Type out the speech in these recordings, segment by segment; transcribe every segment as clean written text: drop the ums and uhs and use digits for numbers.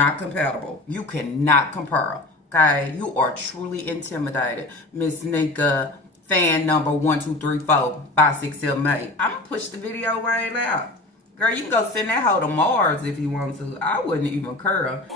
not compatible. You cannot compare. Okay, you are truly intimidated. Miss Nika, fan number 1, 2, 3, 4, 5, 6, 7, 8. I'm gonna push the video right out. Girl, you can go send that hoe to Mars if you want to. I wouldn't even care.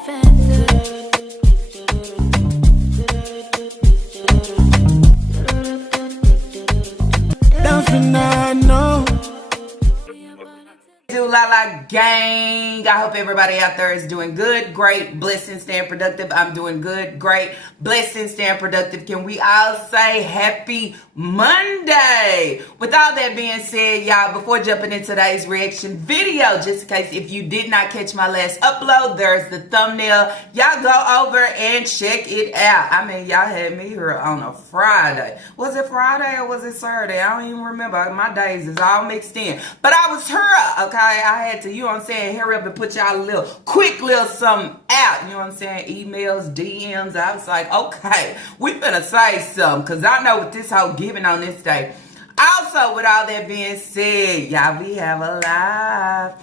La gang. I hope everybody out there is doing good, great, blessed, staying productive. I'm doing good, great, blessed, staying productive. Can we all say happy Monday? With all that being said, y'all, before jumping into today's reaction video, just in case if you did not catch my last upload, there's the thumbnail. Y'all go over and check it out. I mean, y'all had me here on a Friday. Was it Friday or was it Saturday? I don't even remember. My days is all mixed in. But I was here, okay? I had to, you know what I'm saying, hurry up and put y'all a little quick little something out. You know what I'm saying? Emails, DMs. I was like, okay, we finna say something because I know what this whole giving on this day. Also, with all that being said, y'all, we have a live.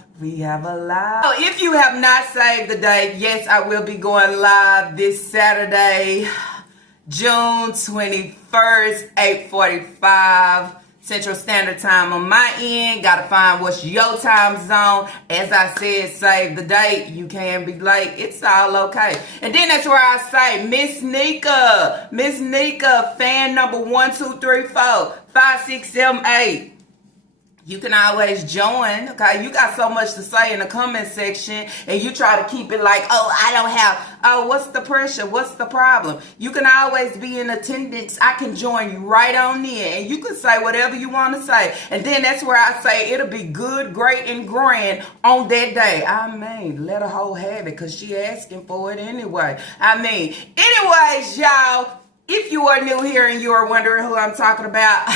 So if you have not saved the date, yes, I will be going live this Saturday, June 21st, 8:45. Central Standard Time on my end. Gotta find what's your time zone. As I said, save the date. You can be late. It's all okay. And then that's where I say, Miss Nika, fan number 1, 2, 3, 4, 5, 6, 7, 8. You can always join, okay? You got so much to say in the comment section, and you try to keep it like, oh, I don't have, oh, what's the pressure? What's the problem? You can always be in attendance. I can join you right on in, and you can say whatever you want to say. And then that's where I say it'll be good, great, and grand on that day. I mean, let a hoe have it, because she asking for it anyway. I mean, anyways, y'all, if you are new here and you are wondering who I'm talking about,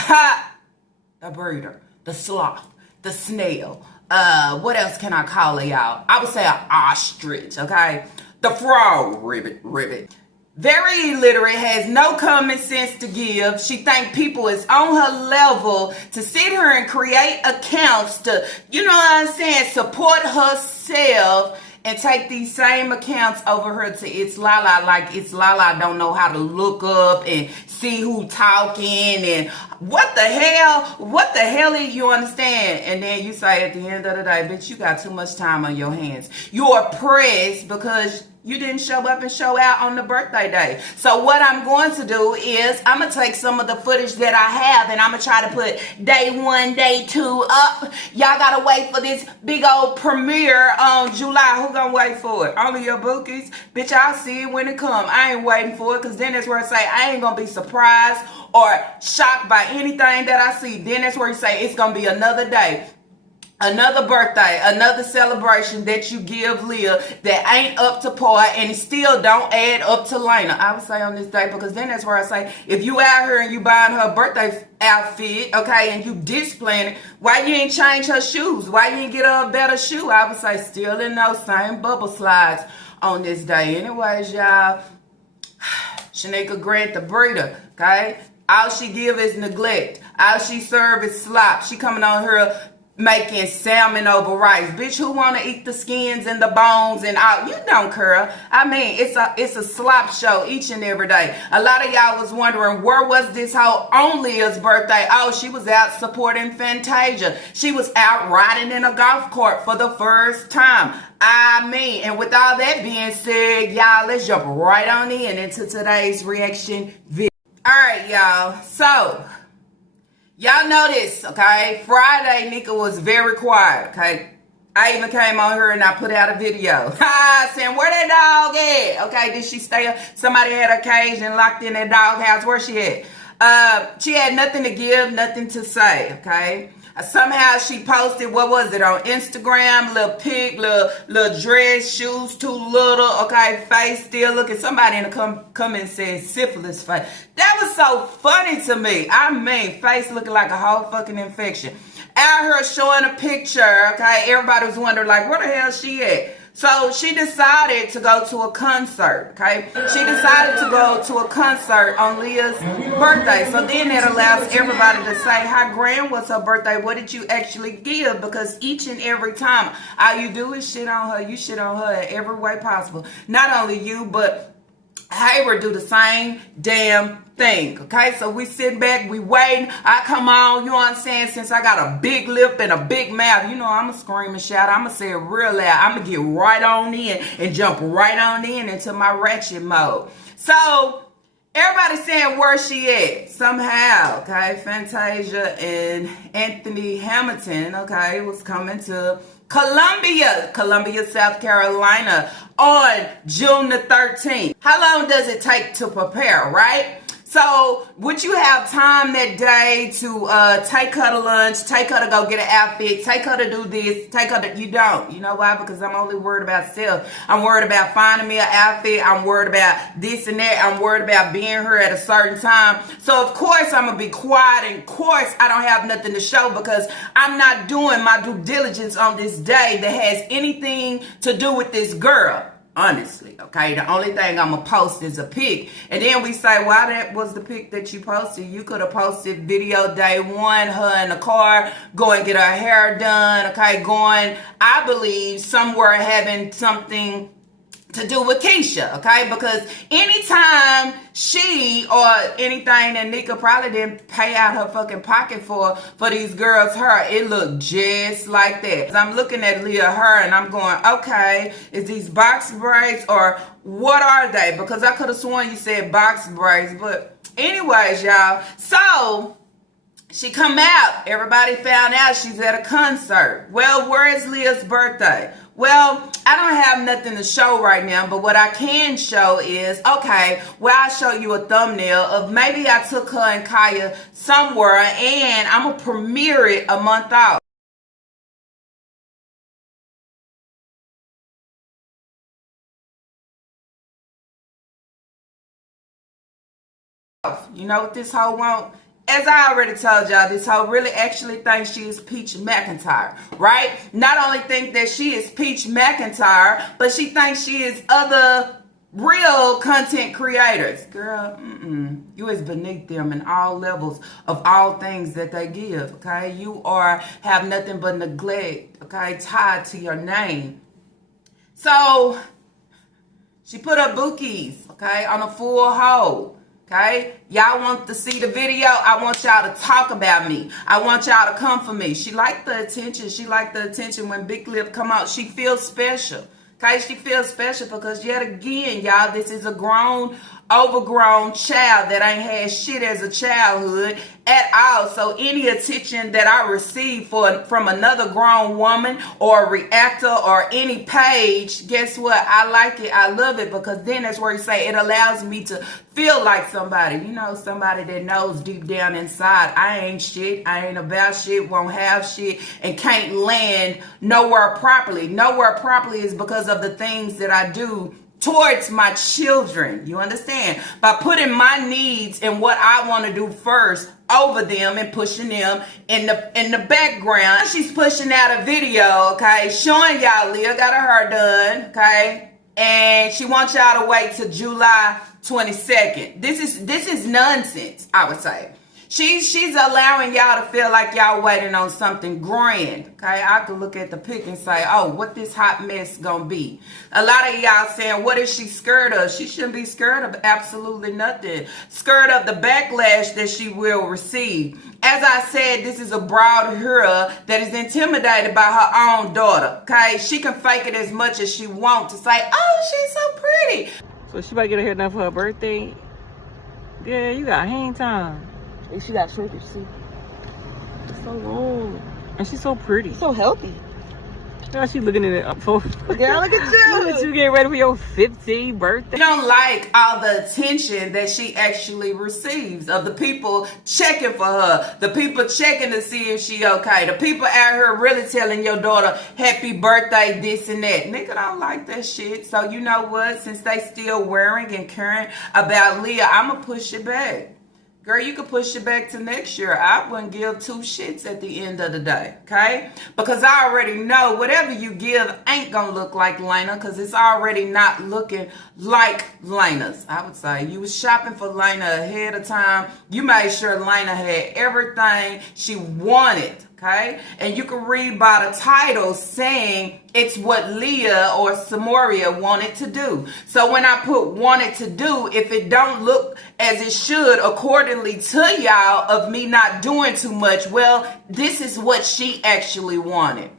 a breeder. The sloth, the snail, what else can I call it, y'all? I would say an ostrich, okay? The frog ribbit. Very illiterate, has no common sense to give. She think people is on her level to sit here and create accounts to, you know what I'm saying, support herself and take these same accounts over her to It's Lala, like It's Lala don't know how to look up and see who talking and what the hell is you understand? And then you say at the end of the day, bitch, you got too much time on your hands. You're pressed because you didn't show up and show out on the birthday day. So what I'm going to do is I'm going to take some of the footage that I have and I'm going to try to put day 1, day 2 up. Y'all got to wait for this big old premiere on July. Who going to wait for it? Only your bookies? Bitch, I'll see it when it come. I ain't waiting for it because then that's where I say I ain't going to be surprised or shocked by anything that I see. Then that's where you say it's going to be another day. Another birthday, another celebration that you give Leah that ain't up to par and it still don't add up to Lena. I would say on this day because then that's where I say if you out here and you buying her birthday outfit, okay, and you displaying it, why you ain't change her shoes? Why you ain't get her a better shoe? I would say still in those same bubble slides on this day. Anyways, y'all, Shanika Grant the breeder, okay? All she give is neglect. All she serve is slop. She coming on here making salmon over rice. Bitch, who want to eat the skins and the bones and all? You don't care. I mean, it's a slop show each and every day. A lot of y'all was wondering, where was this hoe on Leah's birthday? Oh, she was out supporting Fantasia. She was out riding in a golf cart for the first time. I mean, and with all that being said, y'all, let's jump right on into today's reaction video. All right, y'all. So, y'all know this, okay? Friday, Nika was very quiet, okay? I even came on here and I put out a video. Saying, where that dog at? Okay, did she stay up? Somebody had her cage and locked in that dog house. Where she at? She had nothing to give, nothing to say, okay? Somehow she posted, what was it, on Instagram, little pic, little dress, shoes too little, okay, face still looking. Somebody in the comments said syphilis face. That was so funny to me. I mean, face looking like a whole fucking infection. Out here showing a picture, okay, everybody was wondering, like, where the hell she at? So she decided to go to a concert, okay? She decided to go to a concert on Leah's birthday. So then it allows everybody to say how grand was her birthday, what did you actually give? Because each and every time, all you do is shit on her. You shit on her in every way possible. Not only you, but Hayward do the same damn thing. Okay, so we sit back, we waiting. I come on, you know what I'm saying? Since I got a big lip and a big mouth, you know I'ma scream and shout. I'ma say it real loud. I'ma get right on in and jump right on in into my ratchet mode. So everybody saying where she at somehow. Okay, Fantasia and Anthony Hamilton, okay, was coming to Columbia, South Carolina on June the 13th. How long does it take to prepare, right? So would you have time that day to take her to lunch, take her to go get an outfit, take her to do this, take her to, you don't. You know why? Because I'm only worried about self. I'm worried about finding me an outfit. I'm worried about this and that. I'm worried about being here at a certain time. So of course I'm going to be quiet, and of course I don't have nothing to show because I'm not doing my due diligence on this day that has anything to do with this girl. Honestly, okay, the only thing I'm gonna post is a pic, and then we say, why that was the pic that you posted? You could have posted video day one, her in the car going get her hair done, okay, going, I believe, somewhere having something to do with Keisha, okay? Because anytime she or anything that Nika probably didn't pay out her fucking pocket for these girls' hair, it looked just like that. I'm looking at Leah hair and I'm going, okay, is these box braids or what are they? Because I could have sworn you said box braids, but anyways, y'all. So she come out. Everybody found out she's at a concert. Well, where is Leah's birthday? Well, I don't have nothing to show right now, but what I can show is, okay, well, I'll show you a thumbnail of maybe I took her and Kaya somewhere, and I'm going to premiere it a month out. You know what this hoe want? As I already told y'all, this hoe really actually thinks she is Peach McIntyre, right? Not only think that she is Peach McIntyre, but she thinks she is other real content creators. Girl, you is beneath them in all levels of all things that they give, okay? You have nothing but neglect, okay, tied to your name. So she put her bookies, okay, on a full hold. Okay, y'all want to see the video? I want y'all to talk about me. I want y'all to come for me. She liked the attention. She liked the attention when Big Lip come out. She feels special. Okay, she feels special because yet again, y'all, this is a grown, overgrown child that ain't had shit as a childhood at all. So any attention that I receive from another grown woman or a reactor or any page, guess what? I like it. I love it, because then that's where you say it allows me to feel like somebody, you know, somebody that knows deep down inside, I ain't shit, I ain't about shit, won't have shit, and can't land nowhere properly. Nowhere properly is because of the things that I do towards my children. You understand? By putting my needs and what I want to do first over them and pushing them in the background. She's pushing out a video, okay, showing y'all Leah got her hair done, okay, and she wants y'all to wait till July 22nd. This is nonsense, I would say. She's allowing y'all to feel like y'all waiting on something grand. Okay, I could look at the pic and say, oh, what this hot mess gonna be? A lot of y'all saying, what is she scared of? She shouldn't be scared of absolutely nothing. Scared of the backlash that she will receive. As I said, this is a broad hero that is intimidated by her own daughter. Okay, she can fake it as much as she wants to say, oh, she's so pretty. So she might get her hair done for her birthday. Yeah, you got hang time. And she got shrinkage, see? It's so long. And she's so pretty. So healthy. Yeah, she looking at it up for. Girl, look at you. Look at you getting ready for your 15th birthday. You don't like all the attention that she actually receives of the people checking for her, the people checking to see if she okay, the people out here really telling your daughter happy birthday, this and that. Nigga don't like that shit. So you know what? Since they still wearing and caring about Leah, I'ma push it back. girl, you could push it back to next year. I wouldn't give two shits at the end of the day, okay? Because I already know whatever you give ain't gonna look like Lena, because it's already not looking like Lena's. I would say you was shopping for Lena ahead of time. You made sure Lena had everything she wanted, okay? And you can read by the title saying it's what Leah or Samoria wanted to do. So when I put wanted to do, if it don't look as it should accordingly to y'all of me not doing too much, well, this is what she actually wanted.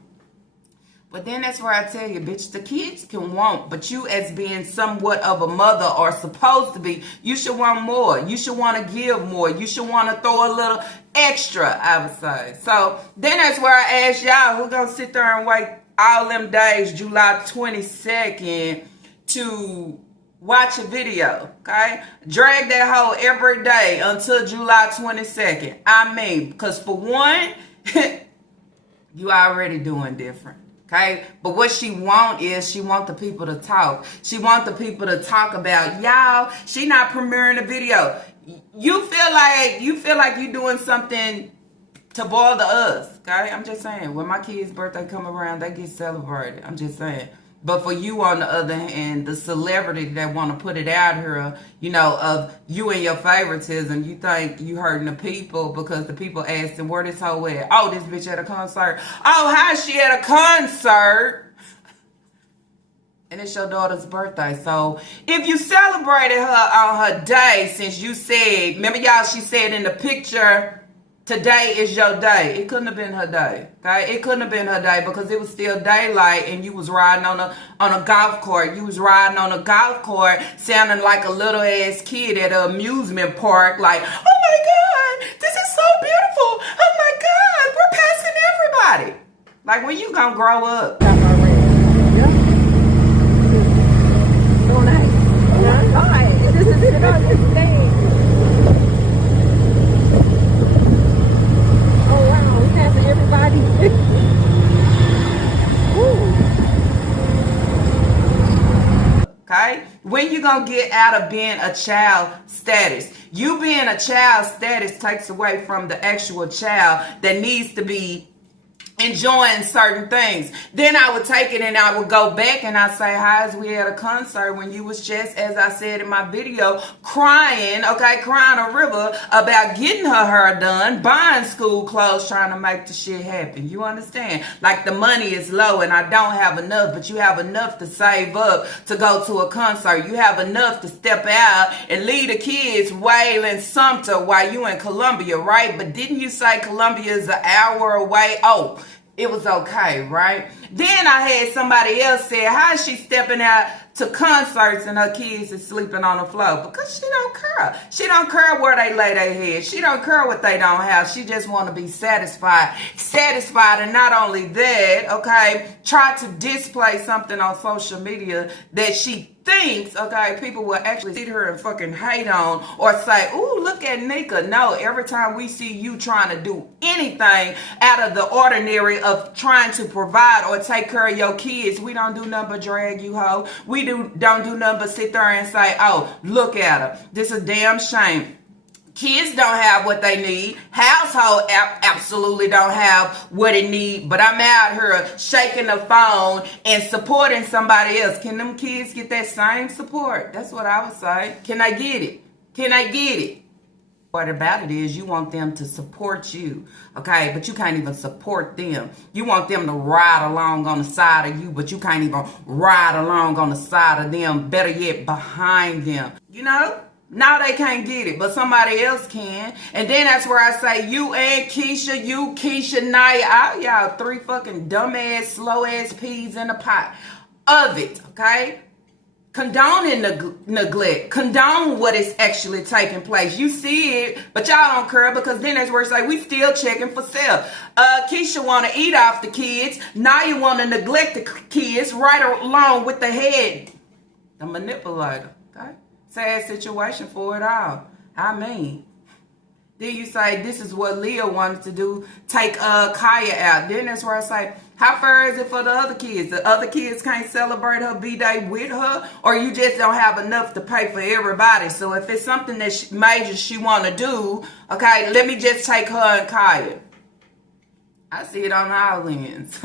But then that's where I tell you, bitch, the kids can want, but you as being somewhat of a mother or supposed to be, you should want more. You should want to give more. You should want to throw a little extra, I would say. So then that's where I ask y'all, who gonna sit there and wait all them days, July 22nd, to watch a video, okay? Drag that hoe every day until July 22nd. I mean, because for one, you already doing different. Okay, but what she want is she want the people to talk. She want the people to talk about y'all. She not premiering a video. You feel like you doing something to bother us. Okay, I'm just saying. When my kid's birthday come around, they get celebrated. I'm just saying. But for you, on the other hand, the celebrity that want to put it out here, you know, of you and your favoritism, you think you hurting the people because the people asking where this hoe at? Oh, this bitch at a concert. Oh, how is she at a concert? And it's your daughter's birthday. So if you celebrated her on her day, since you said, remember y'all, she said in the picture, today is your day. It couldn't have been her day. Okay? It couldn't have been her day because it was still daylight and you was riding on a golf cart. You was riding on a golf cart sounding like a little ass kid at an amusement park, like, oh my God, this is so beautiful. Oh my God, we're passing everybody. Like, when you gonna grow up? So nice. All right. This is the thing. Everybody. Okay? When you gonna get out of being a child status? You being a child status takes away from the actual child that needs to be enjoying certain things. Then I would take it and I would go back and I say, how is we at a concert when you was just, as I said in my video, crying a river about getting her hair done, buying school clothes, trying to make the shit happen. You understand? Like, the money is low and I don't have enough, but you have enough to save up to go to a concert. You have enough to step out and leave the kids wailing Sumter while you in Columbia, right? But didn't you say Columbia is an hour away? Oh, it was okay, right? Then I had somebody else say, how is she stepping out to concerts and her kids is sleeping on the floor? Because she don't care. She don't care where they lay their head. She don't care what they don't have. She just want to be satisfied. Satisfied, and not only that, okay, try to display something on social media that she thinks, okay, people will actually sit her and fucking hate on or say, ooh, look at Nika. No, every time we see you trying to do anything out of the ordinary of trying to provide or take care of your kids, we don't do nothing but drag you, hoe. We don't do nothing but sit there and say, oh, look at her. This is a damn shame. Kids don't have what they need. Household absolutely don't have what it need. But I'm out here shaking the phone and supporting somebody else. Can them kids get that same support? That's what I would say. Can I get it? Can I get it? What about it is you want them to support you, okay? But you can't even support them. You want them to ride along on the side of you, but you can't even ride along on the side of them. Better yet, behind them. You know? Now they can't get it, but somebody else can. And then that's where I say, you and Keisha, you, Keisha, Naya, all y'all three fucking dumbass, slow ass peas in a pot of it, okay? Condoning neglect. Condone what is actually taking place. You see it, but y'all don't care, because then that's where it's like, we still checking for self. Keisha want to eat off the kids. Naya want to neglect the kids right along with the head. The manipulator, okay? Sad situation for it all. I mean, Then you say, this is what Leah wanted to do, take Kaya out. Then that's where I say, how fair is it for the other kids? The other kids can't celebrate her B-Day with her, or you just don't have enough to pay for everybody. So if it's something that major she want to do, okay, let me just take her and Kaya. I see it on all ends.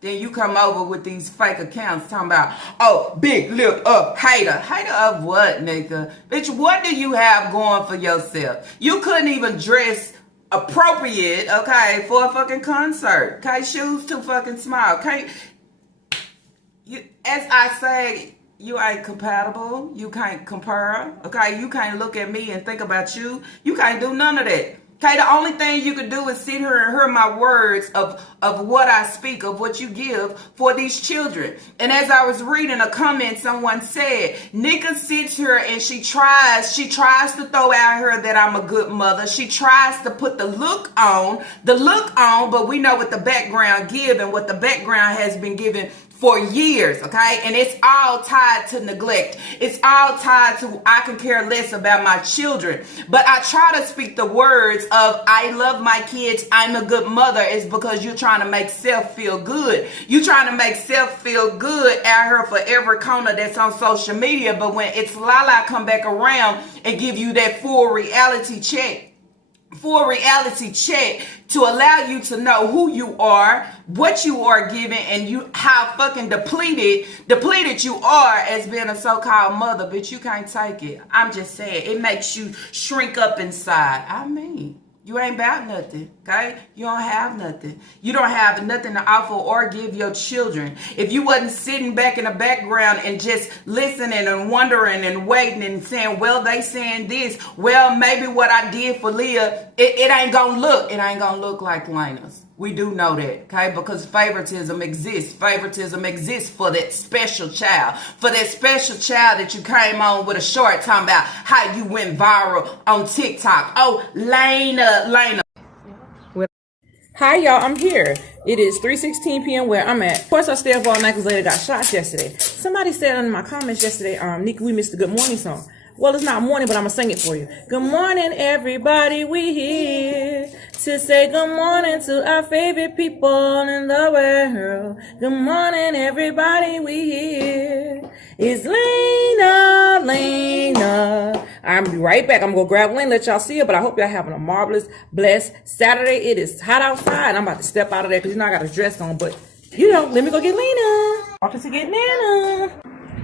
Then you come over with these fake accounts talking about, oh, big lip up, hater. Hater of what, nigga? Bitch, what do you have going for yourself? You couldn't even dress appropriate, okay, for a fucking concert. Okay, shoes too fucking small. Okay, as I say, you ain't compatible. You can't compare. Okay, you can't look at me and think about you. You can't do none of that. Okay, the only thing you can do is sit here and hear my words of what I speak, of what you give for these children. And as I was reading a comment, someone said, Nika sits here and she tries to throw out here that I'm a good mother. She tries to put the look on, but we know what the background give and what the background has been given for years, okay? And it's all tied to neglect. It's all tied to I can care less about my children. But I try to speak the words of I love my kids, I'm a good mother, is because you're trying to make self feel good. You're trying to make self feel good out here for every corner that's on social media. But when it's Lala come back around and give you that full reality check to allow you to know who you are, what you are giving, and you how fucking depleted you are as being a so-called mother, bitch. You can't take it. I'm just saying, it makes you shrink up inside. I mean, you ain't about nothing, okay? You don't have nothing. You don't have nothing to offer or give your children. If you wasn't sitting back in the background and just listening and wondering and waiting and saying, well, they saying this, well, maybe what I did for Leah, it ain't gonna look like Lena's. We do know that, okay? Because favoritism exists. Favoritism exists for that special child. For that special child that you came on with a short talking about how you went viral on TikTok. Oh, Lena. Hi, y'all. I'm here. It is 3:16 p.m. where I'm at. Of course, I stay up all night because Leah got shot yesterday. Somebody said in my comments yesterday, Nika, we missed the Good Morning song. Well, it's not morning, but I'm going to sing it for you. Good morning, everybody. We here to say good morning to our favorite people in the world. Good morning, everybody. We here. It's Lena. I'm be right back. I'm going to grab Lena, let y'all see her, but I hope y'all having a marvelous, blessed Saturday. It is hot outside. I'm about to step out of there because you know I got a dress on, but let me go get Lena. Walking to get Nana.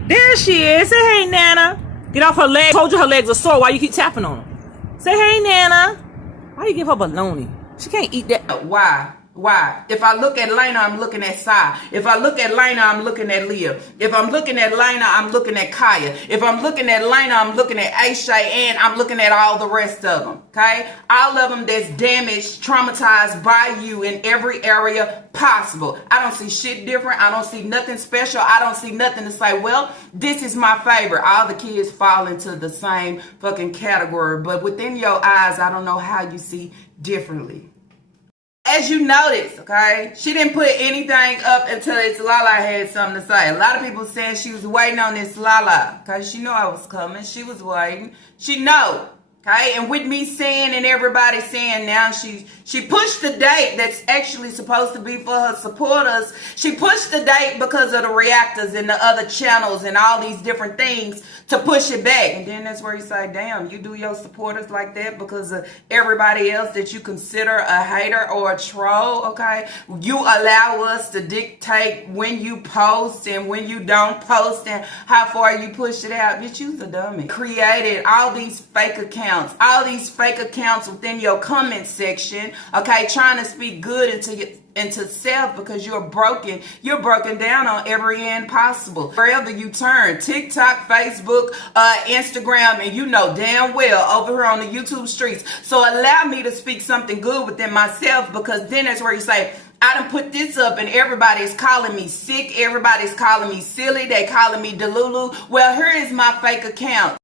There she is. Say hey, Nana. Get off her legs. Told you her legs are sore. Why you keep tapping on them? Say hey, Nana. Why you give her bologna? She can't eat that. Why? If I look at Lena, I'm looking at Sai. If I look at Lena, I'm looking at Leah. If I'm looking at Lena, I'm looking at Kaya. If I'm looking at Lena, I'm looking at Aisha, and I'm looking at all the rest of them. Okay? All of them that's damaged, traumatized by you in every area possible. I don't see shit different. I don't see nothing special. I don't see nothing to say, well, this is my favorite. All the kids fall into the same fucking category. But within your eyes, I don't know how you see differently. As you notice, okay, she didn't put anything up until it's Lala had something to say. A lot of people saying she was waiting on this Lala, because she knew I was coming. She was waiting. She know. Okay, and with me saying and everybody saying now she pushed the date that's actually supposed to be for her supporters. She pushed the date because of the reactors and the other channels and all these different things to push it back. And then that's where you say, damn, you do your supporters like that because of everybody else that you consider a hater or a troll, okay? You allow us to dictate when you post and when you don't post and how far you push it out. Bitch, you's a dummy. Created all these fake accounts within your comment section, okay, trying to speak good into self because you're broken down on every end possible. Wherever you turn, TikTok, Facebook, Instagram, and you know damn well over here on the YouTube streets. So allow me to speak something good within myself, because then that's where you say, I done put this up and everybody's calling me sick, everybody's calling me silly, they calling me delulu. Well, here is my fake account.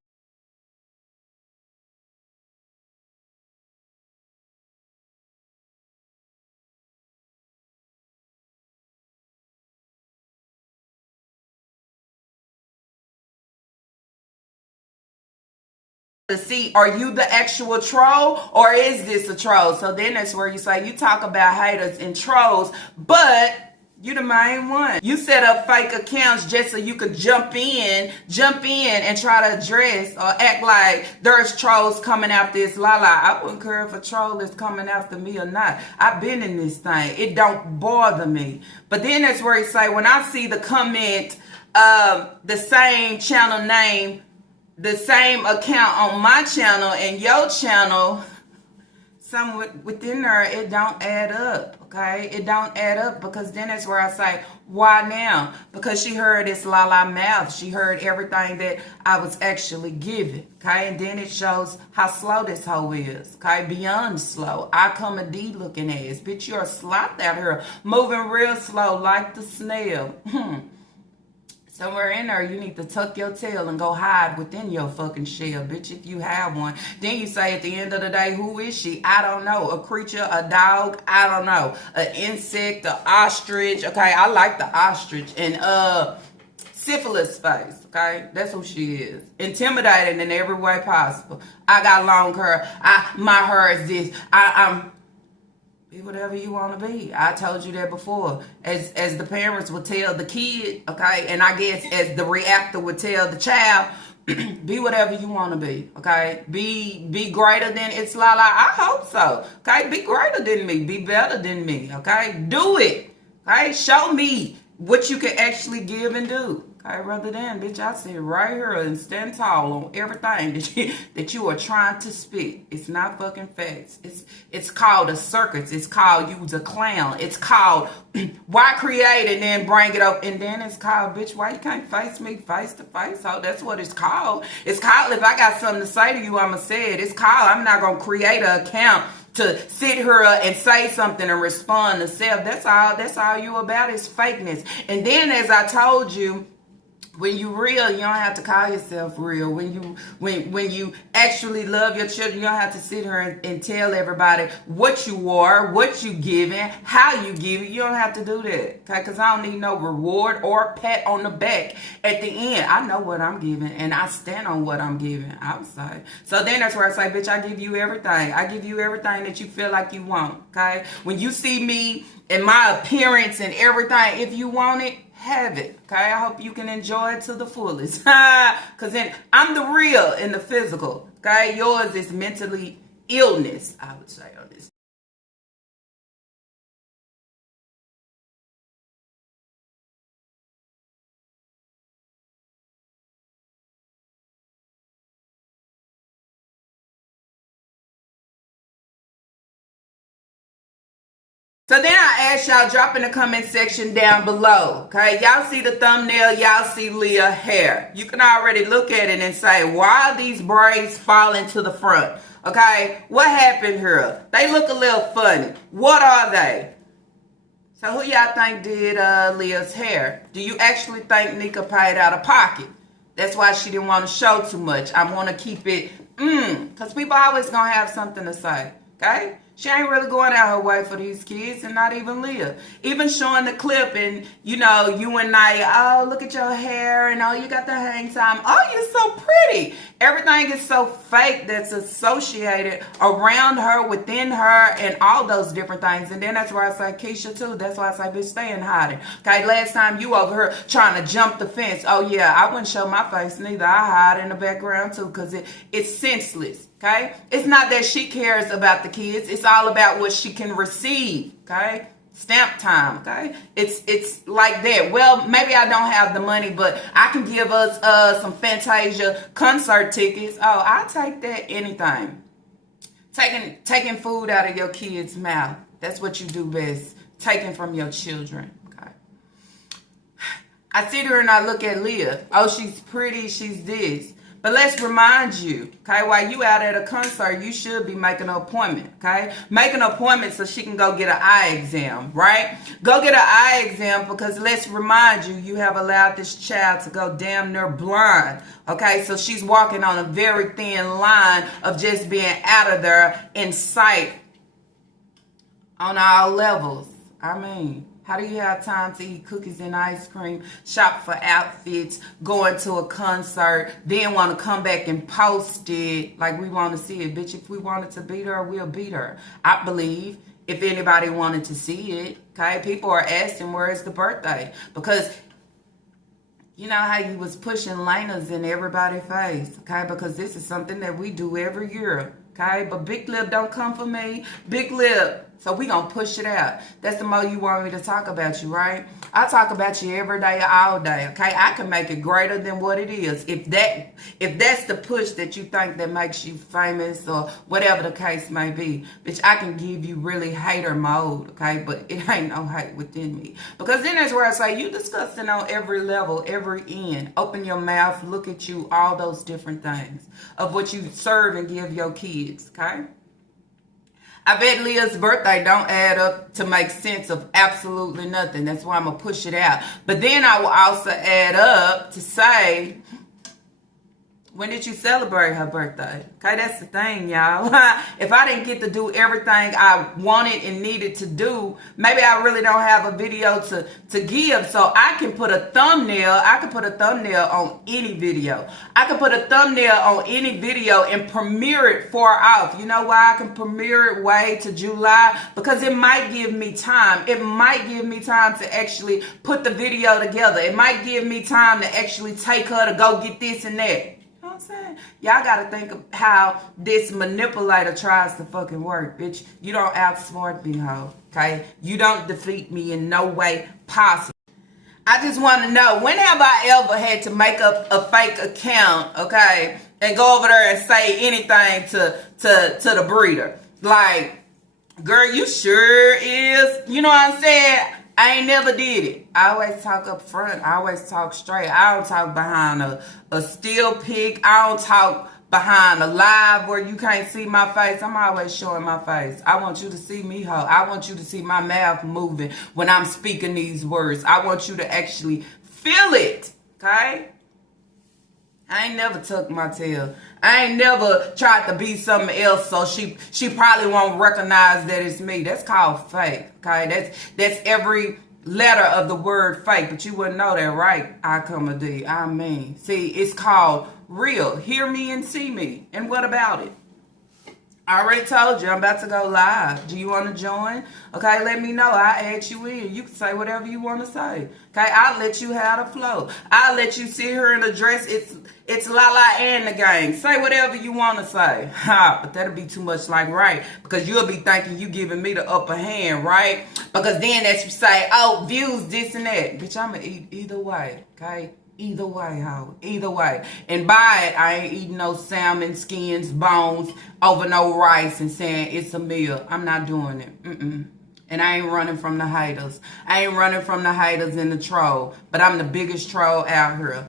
to see, are you the actual troll or is this a troll? So then that's where you say, you talk about haters and trolls, but you the main one. You set up fake accounts just so you could jump in and try to address or act like there's trolls coming after this Lala. I wouldn't care if a troll is coming after me or not. I've been in this thing. It don't bother me. But then that's where you say, when I see the comment, the same channel name, the same account on my channel and your channel, somewhere within there, it don't add up, okay? It don't add up, because then that's where I say, why now? Because she heard this la mouth. She heard everything that I was actually giving, okay? And then it shows how slow this hoe is, okay? Beyond slow. I come a D looking ass. Bitch, you're a sloth out here, moving real slow like the snail. Somewhere in there, you need to tuck your tail and go hide within your fucking shell, bitch, if you have one. Then you say at the end of the day, who is she? I don't know. A creature, a dog, I don't know. An insect, an ostrich, okay? I like the ostrich. And syphilis face, okay? That's who she is. Intimidating in every way possible. I got long hair. My hair is this. I'm... Be whatever you want to be. I told you that before. As the parents would tell the kid, okay, and I guess as the reactor would tell the child, be whatever you want to be, okay? Be greater than it's Lala. I hope so, okay? Be greater than me. Be better than me, okay? Do it, okay? Show me what you can actually give and do. Okay, rather than, bitch, I sit right here and stand tall on everything that you are trying to spit. It's not fucking facts. It's called a circus. It's called you's a clown. It's called why create and then bring it up. And then it's called, bitch, why you can't face me face to face? Oh, that's what it's called. It's called, if I got something to say to you, I'ma say it. It's called, I'm not gonna create an account to sit here and say something and respond to self. That's all you about is fakeness. And then, as I told you, when you real, you don't have to call yourself real. When you actually love your children, you don't have to sit here and tell everybody what you are, what you giving, how you give it. You don't have to do that, okay? Because I don't need no reward or pat on the back at the end. I know what I'm giving, and I stand on what I'm giving, I would say. So then that's where I say, bitch, I give you everything. I give you everything that you feel like you want, okay? When you see me and my appearance and everything, if you want it, have it, okay? I hope you can enjoy it to the fullest. Because then I'm the real in the physical, okay? Yours is mentally illness, I would say, on this. So then I ask y'all, drop in the comment section down below, okay? Y'all see the thumbnail, y'all see Leah hair. You can already look at it and say, why are these braids falling to the front, okay? What happened here? They look a little funny. What are they? So who y'all think did Leah's hair? Do you actually think Nika paid out of pocket? That's why she didn't want to show too much. I want to keep it, because people always going to have something to say, okay? She ain't really going out her way for these kids, and not even Leah. Even showing the clip and, you know, you and I, oh, look at your hair, and oh, you got the hang time. Oh, you're so pretty. Everything is so fake that's associated around her, within her, and all those different things. And then that's why I say Keisha, too. That's why I say, bitch, stay in hiding. Okay, last time you over here trying to jump the fence. Oh, yeah, I wouldn't show my face neither. I hide in the background, too, because it's senseless. Okay, it's not that she cares about the kids. It's all about what she can receive. Okay, stamp time. Okay, it's like that. Well, maybe I don't have the money, but I can give us some Fantasia concert tickets. Oh, I'll take that anything. Taking food out of your kid's mouth. That's what you do best. Taking from your children. Okay. I sit here and I look at Leah. Oh, she's pretty. She's this. But let's remind you, okay, while you out at a concert, you should be making an appointment, okay? Make an appointment so she can go get an eye exam, right? Go get an eye exam, because let's remind you, you have allowed this child to go damn near blind, okay? So she's walking on a very thin line of just being out of there in sight on all levels. I mean, How do you have time to eat cookies and ice cream, shop for outfits, going to a concert, then want to come back and post it like we want to see it? Bitch, if we wanted to beat her, we'll beat her. I believe if anybody wanted to see it, okay? People are asking, where's the birthday? Because you know how you was pushing Lena's in everybody's face, okay? Because this is something that we do every year, okay? But big lip don't come for me. Big lip. So we gonna push it out. That's the more you want me to talk about you, right? I talk about you every day, all day, okay? I can make it greater than what it is. If that's the push that you think that makes you famous or whatever the case may be, bitch, I can give you really hater mode, okay? But it ain't no hate within me. Because then that's where I say you disgusting on every level, every end. Open your mouth, look at you, all those different things of what you serve and give your kids, okay? I bet Leah's birthday don't add up to make sense of absolutely nothing. That's why I'm going to push it out. But then I will also add up to say, when did you celebrate her birthday? Okay, that's the thing, y'all. If I didn't get to do everything I wanted and needed to do, maybe I really don't have a video to give. So I can put a thumbnail. I can put a thumbnail on any video. I can put a thumbnail on any video and premiere it far off. You know why I can premiere it way to July? Because it might give me time. It might give me time to actually put the video together. It might give me time to actually take her to go get this and that. I'm saying? Y'all gotta think of how this manipulator tries to fucking work, bitch. You don't outsmart me, ho. Okay? You don't defeat me in no way possible. I just want to know, when have I ever had to make up a fake account, okay, and go over there and say anything to the breeder? Like, girl, you sure is. You know what I'm saying? I ain't never did it. I always talk up front. I always talk straight. I don't talk behind a still pic. I don't talk behind a live where you can't see my face. I'm always showing my face. I want you to see me, ho. I want you to see my mouth moving when I'm speaking these words. I want you to actually feel it, okay? I ain't never tucked my tail. I ain't never tried to be something else so she probably won't recognize that it's me. That's called fake, okay? That's every letter of the word fake, but you wouldn't know that, right? I come a D. I mean. See, it's called real. Hear me and see me. And what about it? I already told you I'm about to go live. Do you want to join? Okay, let me know. I'll add you in. You can say whatever you want to say. Okay, I'll let you have the flow. I'll let you sit here and address it's Lala and the gang. Say whatever you want to say. Ha, but that'll be too much like right. Because you'll be thinking you giving me the upper hand, right? Because then that's you say, oh, views, this and that. Bitch, I'm going to eat either way, okay? Either way, ho. Either way. And by it, I ain't eating no salmon, skins, bones, over no rice and saying it's a meal. I'm not doing it. And I ain't running from the haters. I ain't running from the haters and the troll. But I'm the biggest troll out here.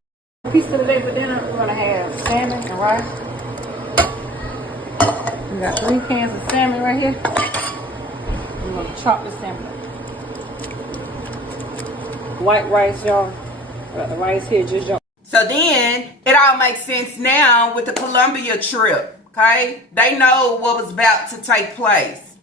Piece of the day for dinner, we're going to have salmon and rice. We got 3 cans of salmon right here. We're going to chop the salmon up. White rice, y'all. Got the rice here, just y'all. So then, it all makes sense now with the Columbia trip, okay? They know what was about to take place.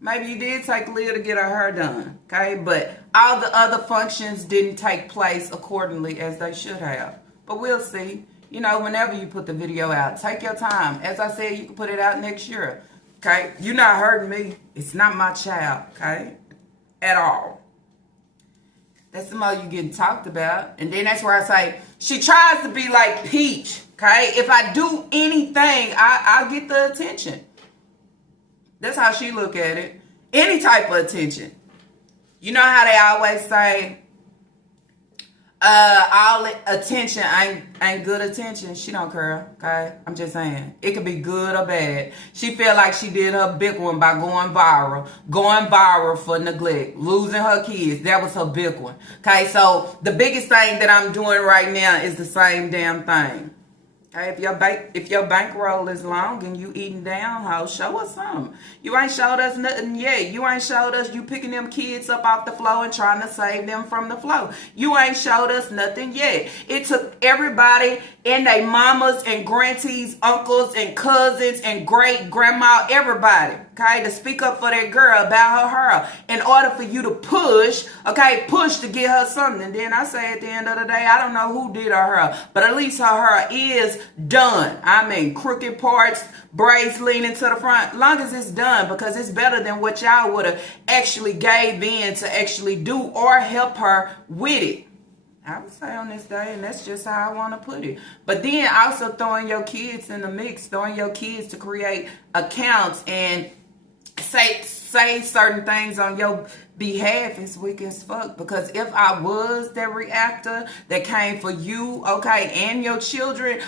Maybe you did take Leah to get her hair done, okay? But all the other functions didn't take place accordingly as they should have. But we'll see. You know, whenever you put the video out, take your time. As I said, you can put it out next year, okay? You're not hurting me. It's not my child, okay? At all. That's the more you getting talked about. And then that's where I say, she tries to be like Peach, okay? If I do anything, I'll get the attention. That's how she look at it. Any type of attention. You know how they always say, all attention ain't good attention. She don't care, okay? I'm just saying. It could be good or bad. She feel like she did her big one by going viral. Going viral for neglect. Losing her kids. That was her big one. Okay, so the biggest thing that I'm doing right now is the same damn thing. Okay, if your bankroll is long and you eating down, ho, show us something. You ain't showed us nothing yet. You ain't showed us you picking them kids up off the floor and trying to save them from the flow. You ain't showed us nothing yet. It took everybody and they mamas and grantees, uncles and cousins and great grandma, everybody, okay, to speak up for that girl about her hair in order for you to push to get her something. And then I say at the end of the day, I don't know who did her hair, but at least her hair is done. I mean, crooked parts, braids leaning to the front, long as it's done, because it's better than what y'all would have actually gave in to actually do or help her with it. I would say on this day, and that's just how I want to put it. But then also throwing your kids in the mix, throwing your kids to create accounts and say certain things on your behalf is weak as fuck. Because if I was that reactor that came for you, okay, and your children,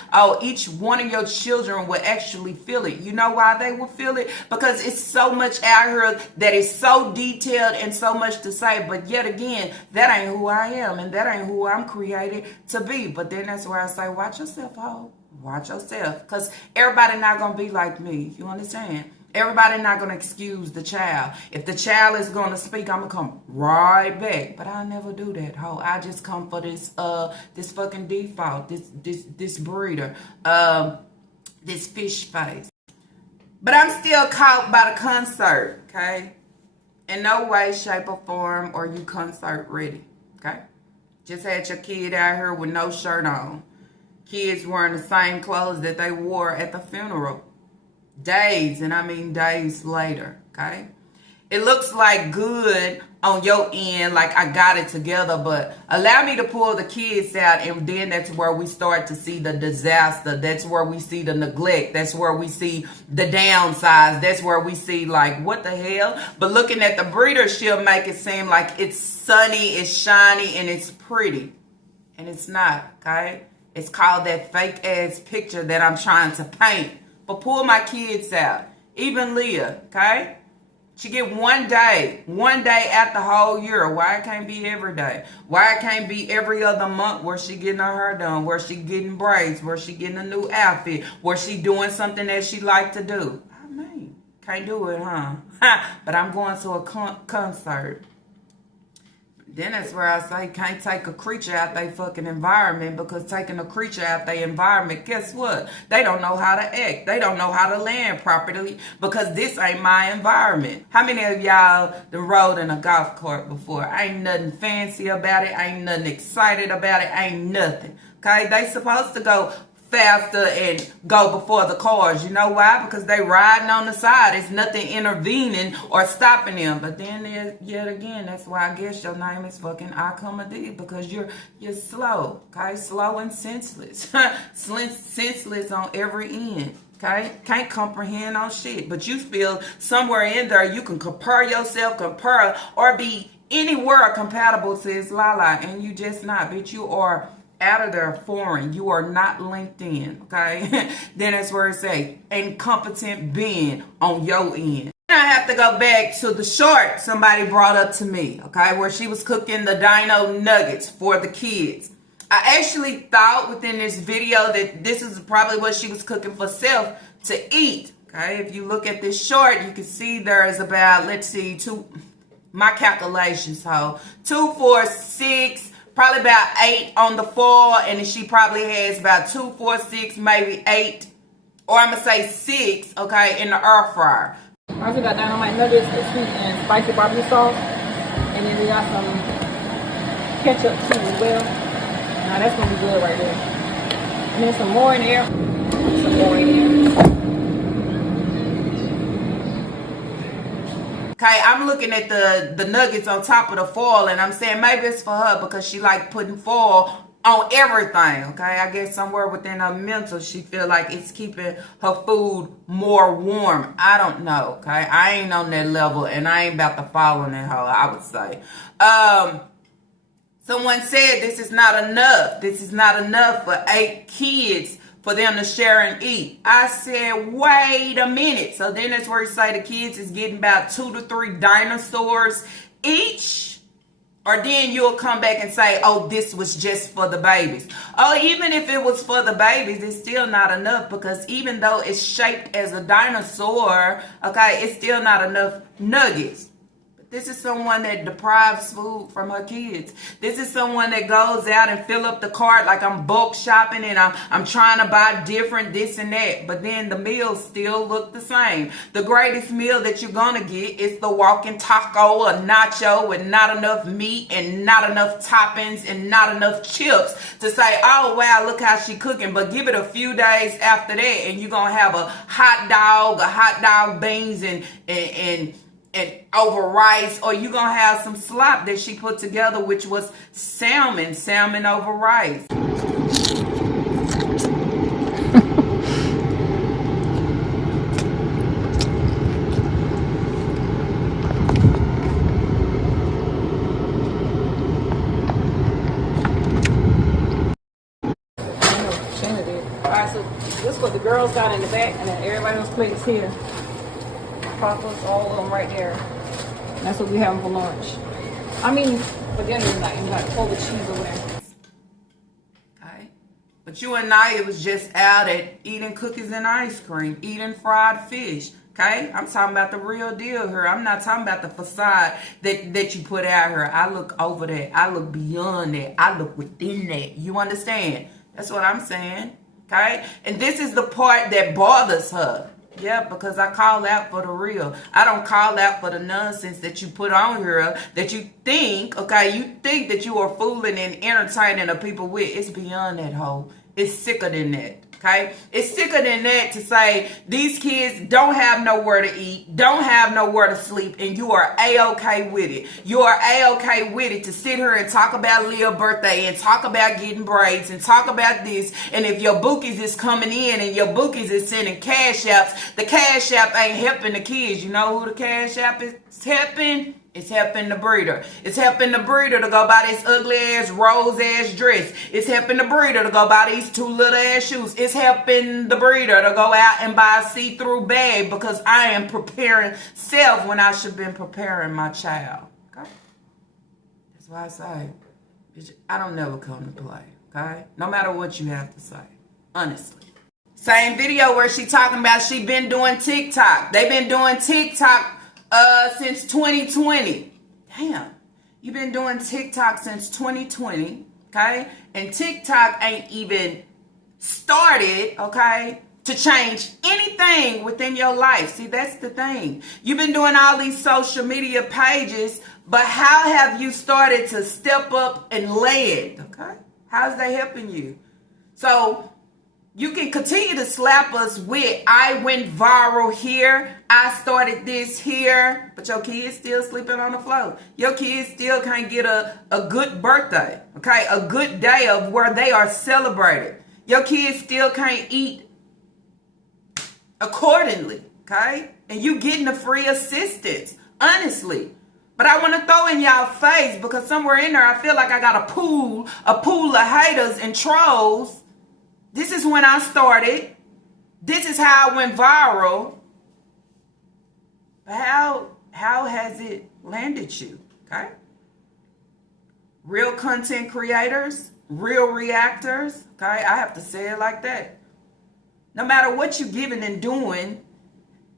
each one of your children would actually feel it. You know why they would feel it? Because it's so much out here that is so detailed and so much to say. But yet again, that ain't who I am, and that ain't who I'm created to be. But then that's where I say, watch yourself, ho. Watch yourself. Because everybody not going to be like me. You understand? Everybody not going to excuse the child. If the child is going to speak, I'm going to come right back. But I never do that, ho. I just come for this fucking default, this breeder, this fish face. But I'm still caught by the concert, okay? In no way, shape, or form are you concert ready, okay? Just had your kid out here with no shirt on. Kids wearing the same clothes that they wore at the funeral. Days, and I mean days later, okay? It looks like good on your end, like I got it together, but allow me to pull the kids out, and then that's where we start to see the disaster. That's where we see the neglect. That's where we see the downsides. That's where we see, like, what the hell? But looking at the breeder, she'll make it seem like it's sunny, it's shiny, and it's pretty. And it's not, okay? It's called that fake-ass picture that I'm trying to paint. But pull my kids out. Even Leah, okay? She get one day out the whole year. Why it can't be every day? Why it can't be every other month where she getting her hair done, where she getting braids, where she getting a new outfit, where she doing something that she like to do? I mean, can't do it, huh? But I'm going to a concert. Then that's where I say can't take a creature out their fucking environment, because taking a creature out their environment, guess what? They don't know how to act. They don't know how to land properly, because this ain't my environment. How many of y'all done rode in a golf cart before? Ain't nothing fancy about it. Ain't nothing excited about it. Ain't nothing. Okay? They supposed to go faster and go before the cars. You know why? Because they riding on the side. It's nothing intervening or stopping them. But then yet again, that's why I guess your name is fucking Akamadi, because you're slow, okay? Slow and senseless. Senseless on every end. Okay? Can't comprehend on shit. But you feel somewhere in there you can compare yourself, or be anywhere compatible to this Lala, and you just not, bitch. You are out of there foreign. You are not linked in, okay? Then that's where it say incompetent being on your end. I have to go back to the short somebody brought up to me, okay, where she was cooking the dino nuggets for the kids. I actually thought within this video that this is probably what she was cooking for self to eat, okay? If you look at this short, you can see there is about, let's see, my calculations, 2, 4, 6, probably about 8 on the foil, and then she probably has about 2, 4, 6, maybe 8, or I'm gonna say 6, okay, in the air fryer. I also got dynamite nuggets, the sweet and spicy barbecue sauce, and then we got some ketchup too as well. Now that's gonna be good right there. And then some more in there, some more in there. Okay, I'm looking at the nuggets on top of the foil, and I'm saying maybe it's for her because she like putting foil on everything, okay? I guess somewhere within her mental, she feel like it's keeping her food more warm. I don't know, okay? I ain't on that level, and I ain't about to follow that hoe, I would say. Someone said this is not enough. This is not enough for 8 kids for them to share and eat. I said, wait a minute. So then that's where you say the kids is getting about 2 to 3 dinosaurs each. Or then you'll come back and say, oh, this was just for the babies. Oh, even if it was for the babies, it's still not enough, because even though it's shaped as a dinosaur, okay, it's still not enough nuggets. But This is someone that deprives food from her kids. This is someone that goes out and fill up the cart like I'm bulk shopping and I'm trying to buy different this and that. But then the meals still look the same. The greatest meal that you're going to get is the walking taco or nacho with not enough meat and not enough toppings and not enough chips to say, oh, wow, look how she cooking. But give it a few days after that and you're going to have a hot dog, beans and over rice, or you gonna have some slop that she put together, which was salmon over rice. Shanna did. Alright, so this is what the girls got in the back, and then everybody else plates here. Papa's, all of them right there. And that's what we having for lunch. I mean, for dinner tonight, and we got all the cheese over there. Okay. But you and Naya was just out at eating cookies and ice cream, eating fried fish. Okay? I'm talking about the real deal here. I'm not talking about the facade that you put out here. I look over that. I look beyond that. I look within that. You understand? That's what I'm saying. Okay? And this is the part that bothers her. Yeah, because I call out for the real. I don't call out for the nonsense that you put on here that you think, okay, you think that you are fooling and entertaining the people with. It's beyond that, hoe. It's sicker than that. Okay, it's sicker than that to say these kids don't have nowhere to eat, don't have nowhere to sleep, and you are A-okay with it. You are A-okay with it to sit here and talk about Leah's birthday and talk about getting braids and talk about this. And if your bookies is coming in and your bookies is sending cash apps, the cash app ain't helping the kids. You know who the cash app is helping? It's helping the breeder. It's helping the breeder to go buy this ugly ass rose ass dress. It's helping the breeder to go buy these 2 little ass shoes. It's helping the breeder to go out and buy a see-through bag because I am preparing self when I should have been preparing my child. Okay? That's why I say, I don't never come to play. Okay? No matter what you have to say. Honestly. Same video where she talking about she been doing TikTok. They been doing TikTok since 2020. Damn. You've been doing TikTok since 2020, okay? And TikTok ain't even started, okay, to change anything within your life. See, that's the thing. You've been doing all these social media pages, but how have you started to step up and land, okay? How's that helping you? So you can continue to slap us with, I went viral here, I started this here, but your kids still sleeping on the floor. Your kids still can't get a good birthday, okay? A good day of where they are celebrated. Your kids still can't eat accordingly, okay? And you getting the free assistance, honestly. But I want to throw in y'all face because somewhere in there, I feel like I got a pool of haters and trolls. This is when I started. This is how I went viral. But how has it landed you? Okay? Real content creators, real reactors. Okay? I have to say it like that. No matter what you're giving and doing,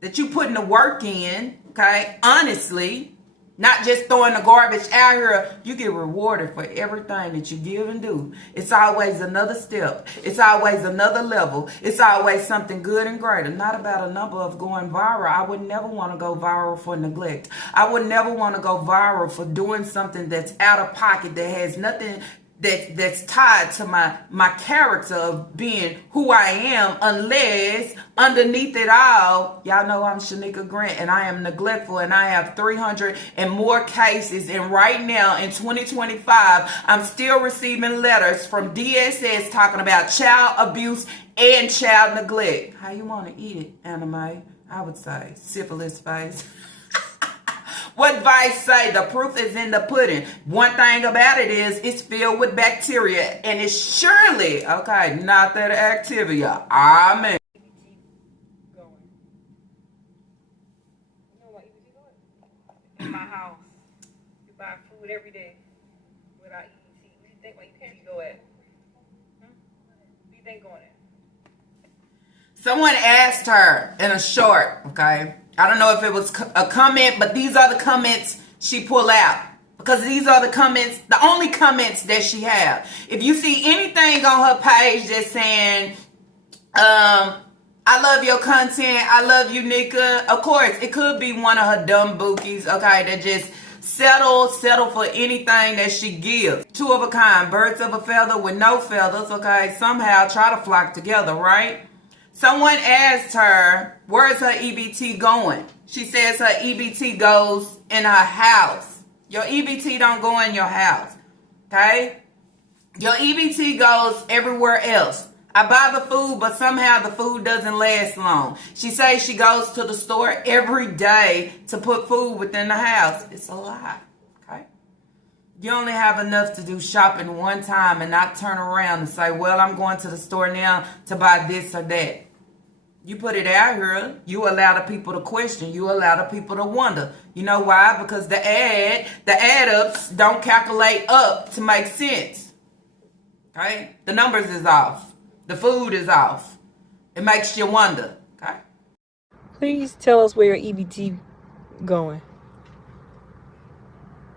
that you putting the work in, okay? Honestly, not just throwing the garbage out here. You get rewarded for everything that you give and do. It's always another step. It's always another level. It's always something good and greater. Not about a number of going viral. I would never want to go viral for neglect. I would never want to go viral for doing something that's out of pocket, that has nothing that's tied to my character of being who I am, unless underneath it all, y'all know I'm Shanika Grant and I am neglectful and I have 300 and more cases, and right now in 2025 I'm still receiving letters from DSS talking about child abuse and child neglect. How you want to eat it, anime? I would say syphilis face. What Vice say? The proof is in the pudding. One thing about it is it's filled with bacteria, and it's surely, okay, not that Activia. Amen. In my house, you buy food every day without eating. What do you think? Where you can't go at? What do you think going at? Someone asked her in a short, okay? I don't know if it was a comment, but these are the comments she pull out. Because these are the comments, the only comments that she have. If you see anything on her page that's saying, I love your content, I love you, Nika. Of course, it could be one of her dumb bookies, okay, that just settle for anything that she gives. Two of a kind, birds of a feather with no feathers, okay, somehow try to flock together, right? Someone asked her, where's her EBT going? She says her EBT goes in her house. Your EBT don't go in your house, okay? Your EBT goes everywhere else. I buy the food, but somehow the food doesn't last long. She says she goes to the store every day to put food within the house. It's a lie, okay? You only have enough to do shopping one time and not turn around and say, well, I'm going to the store now to buy this or that. You put it out here, you allow the people to question, you allow the people to wonder. You know why? Because the add-ups don't calculate up to make sense. Okay? The numbers is off. The food is off. It makes you wonder. Okay? Please tell us where your EBT going.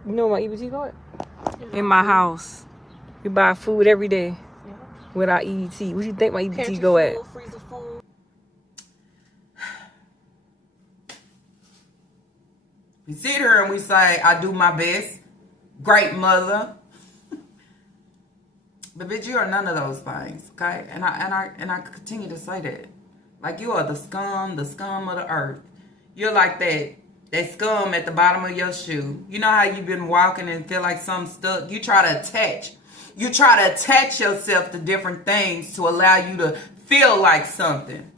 You know where my EBT going? In my house. We buy food every day with our EBT. Where do you think my EBT go at? Freezer food. We sit here and we say, I do my best. Great mother. But bitch, you are none of those things, okay? And I continue to say that. Like, you are the scum of the earth. You're like that scum at the bottom of your shoe. You know how you've been walking and feel like something stuck? You try to attach. You try to attach yourself to different things to allow you to feel like something.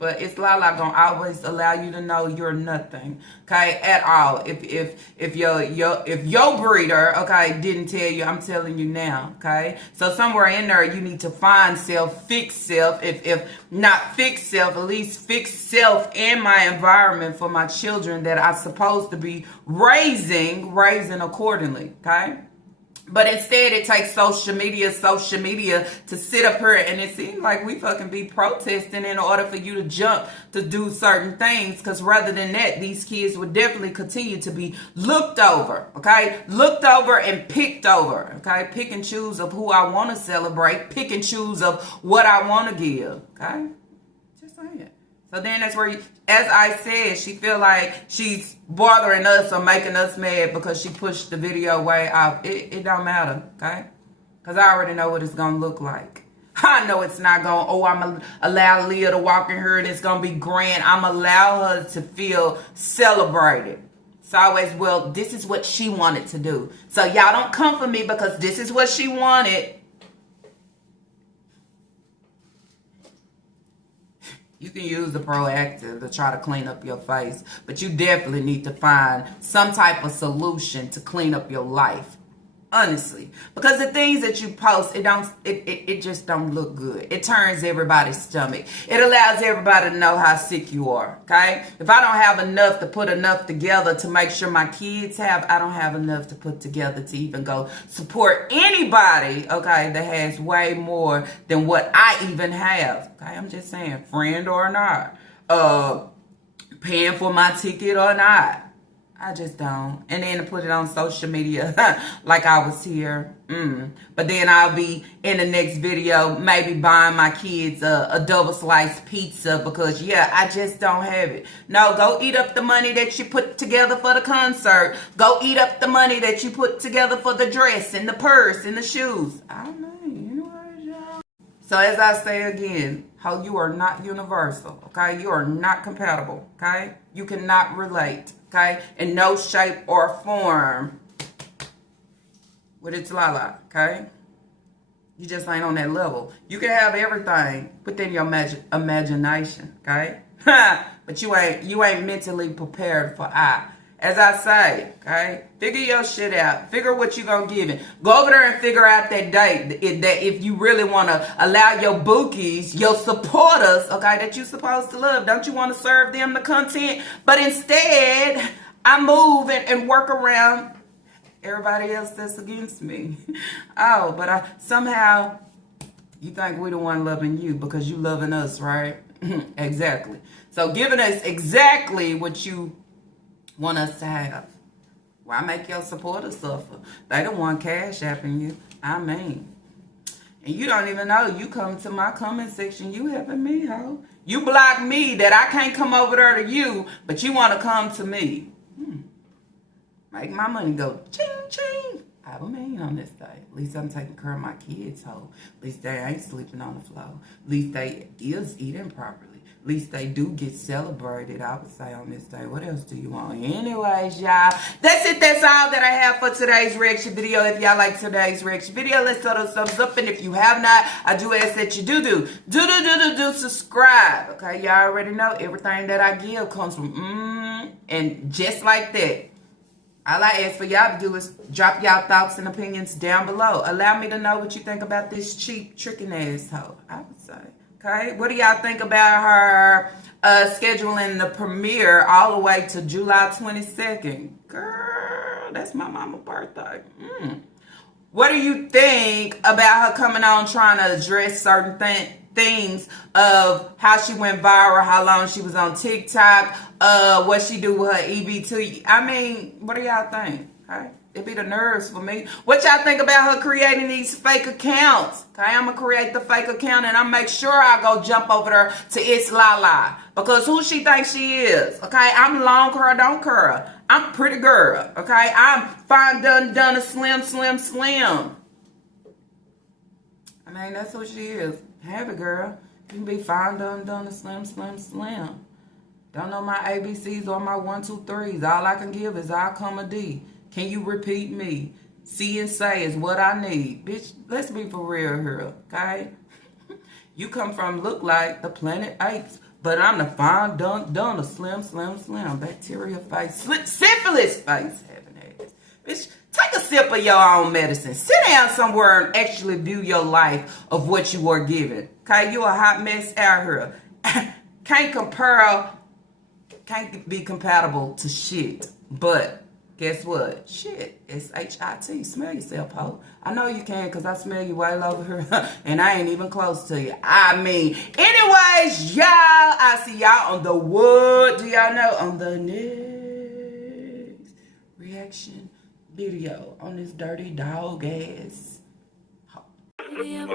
But it's Lala gonna always allow you to know you're nothing, okay, at all. If your breeder, okay, didn't tell you, I'm telling you now, okay. So somewhere in there, you need to find self, fix self. If not fix self, at least fix self in my environment for my children that I'm supposed to be raising accordingly, okay. But instead, it takes social media to sit up here, and it seems like we fucking be protesting in order for you to jump to do certain things. Because rather than that, these kids would definitely continue to be looked over, okay? Looked over and picked over, okay? Pick and choose of who I want to celebrate. Pick and choose of what I want to give, okay? Just saying. So then that's where, as I said, she feel like she's bothering us or making us mad because she pushed the video way out. It don't matter, okay? Because I already know what it's going to look like. I know it's not going, I'm going to allow Leah to walk in here and it's going to be grand. I'm going to allow her to feel celebrated. It's always, well, this is what she wanted to do. So y'all don't come for me because this is what she wanted. You can use the proactive to try to clean up your face, but you definitely need to find some type of solution to clean up your life. Honestly, because the things that you post, it just don't look good. It turns everybody's stomach. It allows everybody to know how sick you are, okay? If I don't have enough to put enough together to make sure my kids have, I don't have enough to put together to even go support anybody, okay, that has way more than what I even have, okay? I'm just saying, friend or not, paying for my ticket or not. I just don't. And then to put it on social media like I was here. But then I'll be in the next video maybe buying my kids a double sliced pizza because, yeah, I just don't have it. No, go eat up the money that you put together for the concert. Go eat up the money that you put together for the dress and the purse and the shoes. I don't know. You know what, y'all? So as I say again, how you are not universal, okay? You are not compatible, okay? You cannot relate. Okay, in no shape or form with its Lala, okay? You just ain't on that level. You can have everything within your imagination, okay? But you ain't mentally prepared for I. As I say, okay? Figure your shit out. Figure what you gonna give it. Go over there and figure out that date. That if you really want to allow your bookies, your supporters, okay, that you supposed to love. Don't you want to serve them the content? But instead, I move and work around everybody else that's against me. Oh, but somehow you think we the one loving you because you loving us, right? Exactly. So giving us exactly what you want us to have. Why make your supporters suffer? They the one cash apping you. I mean. And you don't even know. You come to my comment section, you helping me, ho. You block me that I can't come over there to you, but you want to come to me. Make my money go ching, ching. I mean on this day. At least I'm taking care of my kids, ho. At least they ain't sleeping on the floor. At least they is eating properly. At least they do get celebrated, I would say, on this day. What else do you want? Anyways, y'all, that's it. That's all that I have for today's reaction video. If y'all like today's reaction video, let's throw those thumbs up. And if you have not, I do ask that you do subscribe. Okay, y'all already know everything that I give comes from and just like that. All I ask for y'all to do is drop y'all thoughts and opinions down below. Allow me to know what you think about this cheap, tricking asshole, I would say. Okay, what do y'all think about her scheduling the premiere all the way to July 22nd? Girl, that's my mama's birthday. What do you think about her coming on trying to address certain things of how she went viral, how long she was on TikTok, what she do with her EBT? I mean, what do y'all think? Okay, it be the nerves for me. What y'all think about her creating these fake accounts? Okay, I'm gonna create the fake account and I'm make sure I go jump over there to It's Lala, because who she thinks she is? Okay, I'm long curl, don't curl. I'm pretty girl. Okay, I'm fine, done, a slim. I mean, that's who she is. Have it, girl. You can be fine, done, a slim. Don't know my ABCs or my 1, 2, 3s. All I can give is I, D. Can you repeat me? See and say is what I need. Bitch, let's be for real here, okay? You come from look like the planet apes, but I'm the fine, done, a slim. Bacteria face, syphilis face, having ass. Bitch, take a sip of your own medicine. Sit down somewhere and actually view your life of what you were given. Okay, you a hot mess out here. Can't be compatible to shit. But guess what? Shit, it's HIT. Smell yourself, ho. I know you can, because I smell you way over here. And I ain't even close to you. I mean, anyways, y'all, I see y'all on the what do y'all know? On the next reaction video on this dirty dog ass. Leah,